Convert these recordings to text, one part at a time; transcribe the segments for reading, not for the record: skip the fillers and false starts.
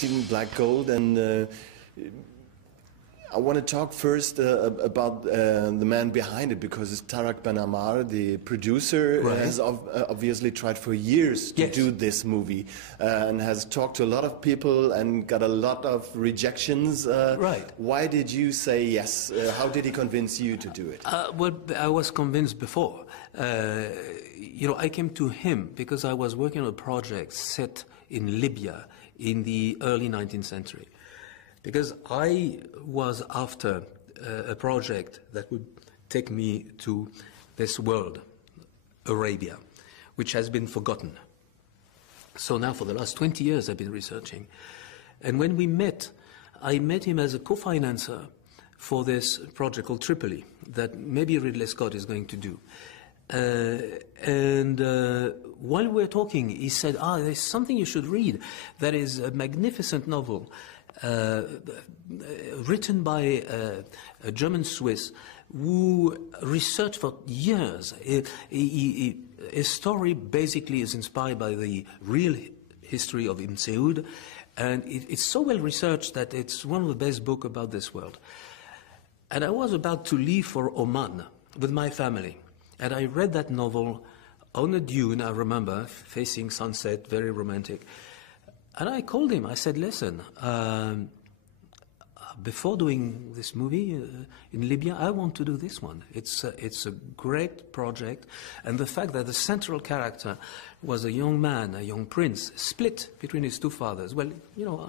seen Black Gold, and I want to talk first about the man behind it, because it's Tarak Ben Ammar, the producer, has obviously tried for years to do this movie, and has talked to a lot of people and got a lot of rejections. Why did you say yes? How did he convince you to do it? Well, I was convinced before. You know, I came to him because I was working on a project set in Libya in the early 19th century. Because I was after a project that would take me to this world, Arabia, which has been forgotten. So now for the last 20 years I've been researching. And when we met, I met him as a co-financer for this project called Tripoli, that maybe Ridley Scott is going to do. While we were talking, he said, there's something you should read. That is a magnificent novel written by a German Swiss who researched for years. His story basically is inspired by the real history of Ibn Saud, and it's so well researched that it's one of the best books about this world. And I was about to leave for Oman with my family, and I read that novel on a dune, I remember, facing sunset, very romantic. And I called him. I said, listen, before doing this movie in Libya, I want to do this one. It's a great project. And the fact that the central character was a young man, a young prince, split between his two fathers. Well, you know,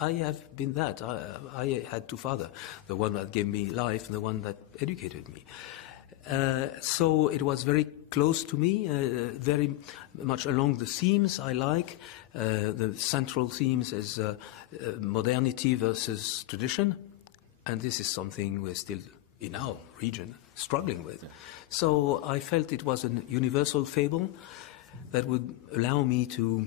I have been that. I had two fathers, the one that gave me life and the one that educated me. So it was very close to me, very much along the themes I like. The central themes is modernity versus tradition, and this is something we're still, in our region, struggling with. So I felt it was a universal fable that would allow me to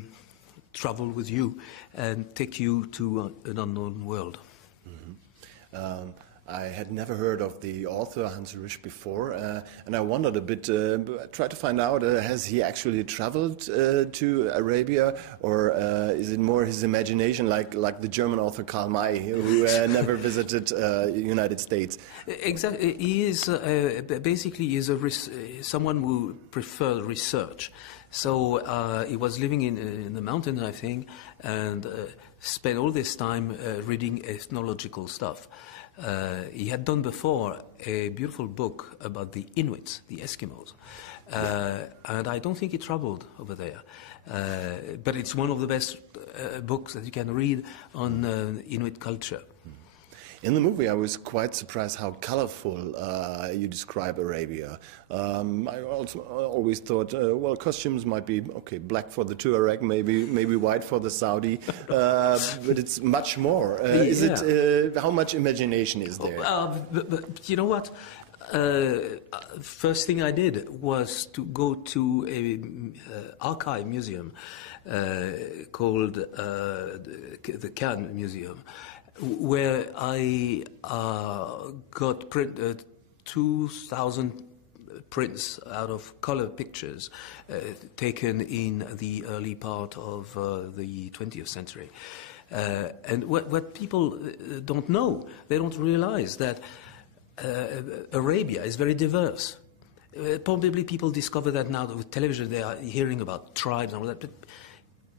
travel with you and take you to an unknown world. Mm-hmm. I had never heard of the author Hans Rüsch before, and I wondered a bit, tried to find out, has he actually traveled to Arabia, or is it more his imagination, like the German author Karl May, who never visited the United States? Exactly. He is basically someone who prefers research. So he was living in the mountains, I think, and spent all this time reading ethnological stuff. He had done before a beautiful book about the Inuits, the Eskimos, and I don't think he traveled over there. But it's one of the best books that you can read on Inuit culture. In the movie, I was quite surprised how colorful you describe Arabia. I also always thought, well, costumes might be okay, black for the Tuareg, maybe white for the Saudi, but it's much more. Is it? How much imagination is there? But you know what? First thing I did was to go to an archive museum called the Cannes Museum, where I got 2,000 prints out of color pictures taken in the early part of the 20th century. And what people don't know, they don't realize that Arabia is very diverse. Probably people discover that now with television. They are hearing about tribes and all that, but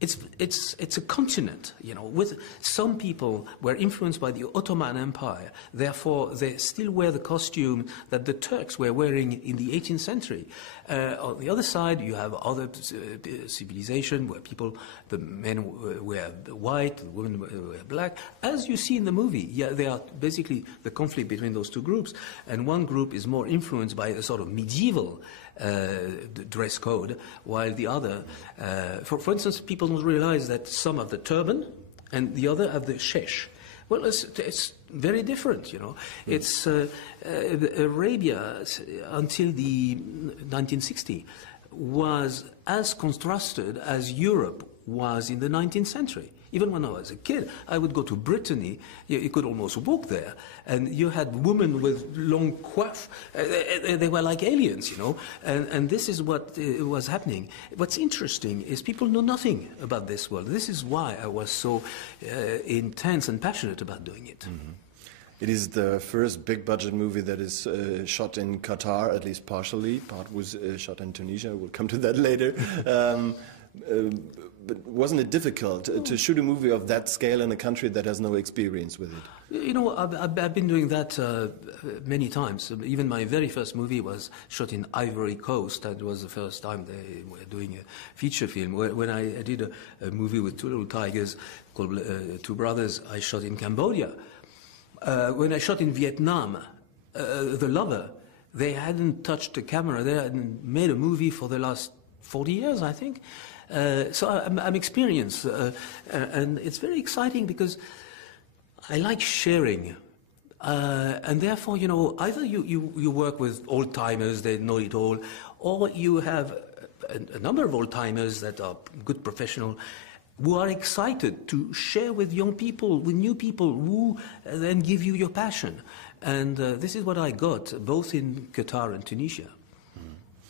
it's a continent, you know, with some people were influenced by the Ottoman Empire, therefore they still wear the costume that the Turks were wearing in the 18th century. On the other side, you have other civilization where the men wear white, the women wear black. As you see in the movie, they are basically the conflict between those two groups, and one group is more influenced by the sort of medieval dress code, while the other, for instance, people don't realize that some have the turban and the other have the shesh. Well, it's very different, you know. It's Arabia until the 1960 was as contrasted as Europe was in the 19th century. Even when I was a kid, I would go to Brittany. You could almost walk there, and you had women with long coif. They were like aliens, you know. And this is what was happening. What's interesting is people know nothing about this world. This is why I was so intense and passionate about doing it. Mm-hmm. It is the first big-budget movie that is shot in Qatar, at least partially. Part was shot in Tunisia. We'll come to that later. But wasn't it difficult to shoot a movie of that scale in a country that has no experience with it? You know, I've been doing that many times. Even my very first movie was shot in Ivory Coast. That was the first time they were doing a feature film. When I did a movie with two little tigers called Two Brothers, I shot in Cambodia. When I shot in Vietnam, The Lover, they hadn't touched the camera. They hadn't made a movie for the last 40 years, I think. So I'm experienced, and it's very exciting because I like sharing. And therefore, you know, either you work with old-timers, they know it all, or you have a number of old-timers that are good professionals who are excited to share with young people, with new people, who then give you your passion. And this is what I got, both in Qatar and Tunisia,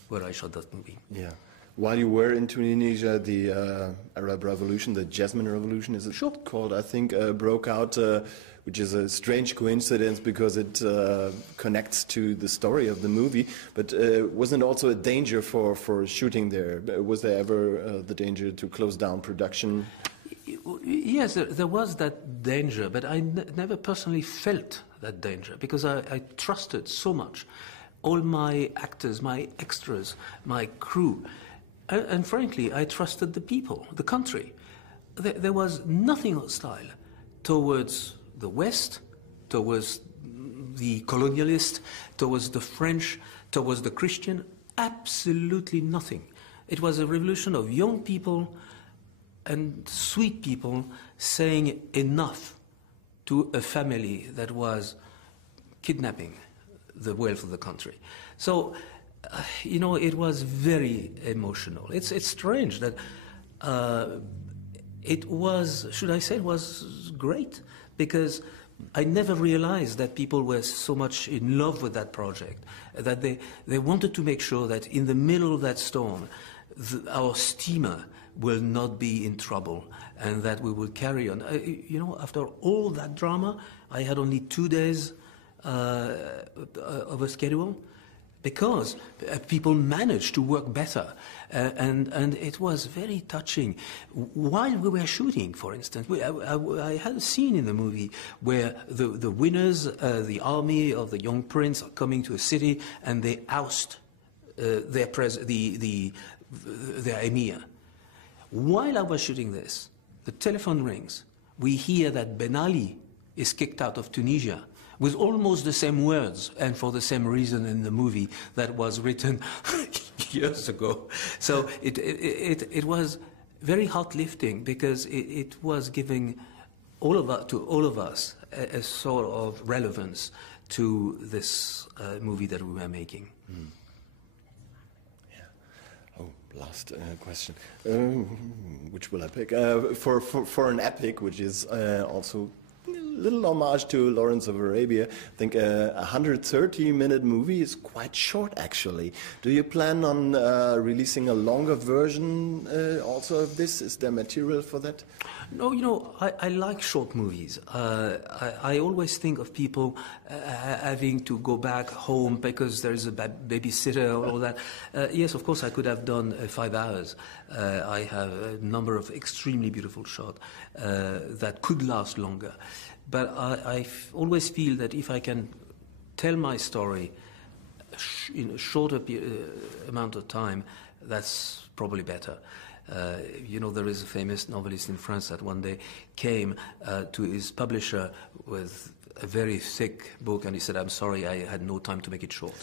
where I shot that movie. Yeah. While you were in Tunisia, the Arab Revolution, the Jasmine Revolution, is it called, I think, broke out, which is a strange coincidence because it connects to the story of the movie. But wasn't it also a danger for shooting there? Was there ever the danger to close down production? Yes, there was that danger, but I never personally felt that danger because I trusted so much all my actors, my extras, my crew. And frankly, I trusted the people, the country. There was nothing hostile towards the West, towards the colonialist, towards the French, towards the Christian. Absolutely nothing. It was a revolution of young people and sweet people saying enough to a family that was kidnapping the wealth of the country. So, you know, it was very emotional. It's strange that it was, should I say, it was great, because I never realized that people were so much in love with that project, that they wanted to make sure that in the middle of that storm, our steamer will not be in trouble and that we will carry on. You know, after all that drama, I had only 2 days of a schedule, because people managed to work better, and it was very touching. While we were shooting, for instance, I had a scene in the movie where the winners, the army of the young prince, are coming to a city and they oust their emir. While I was shooting this, the telephone rings. We hear that Ben Ali is kicked out of Tunisia, with almost the same words and for the same reason in the movie that was written years ago. So it was very heart-lifting, because it was giving all of us a sort of relevance to this movie that we were making. Mm. Yeah. Oh, last question. Which will I pick? For an epic, which is also little homage to Lawrence of Arabia. I think a 130-minute movie is quite short, actually. Do you plan on releasing a longer version also of this? Is there material for that? No, you know, I like short movies. I always think of people having to go back home because there's a babysitter or all that. Yes, of course, I could have done 5 hours. I have a number of extremely beautiful shots that could last longer. But I always feel that if I can tell my story in a shorter amount of time, that's probably better. You know, there is a famous novelist in France that one day came to his publisher with a very thick book, and he said, "I'm sorry, I had no time to make it short."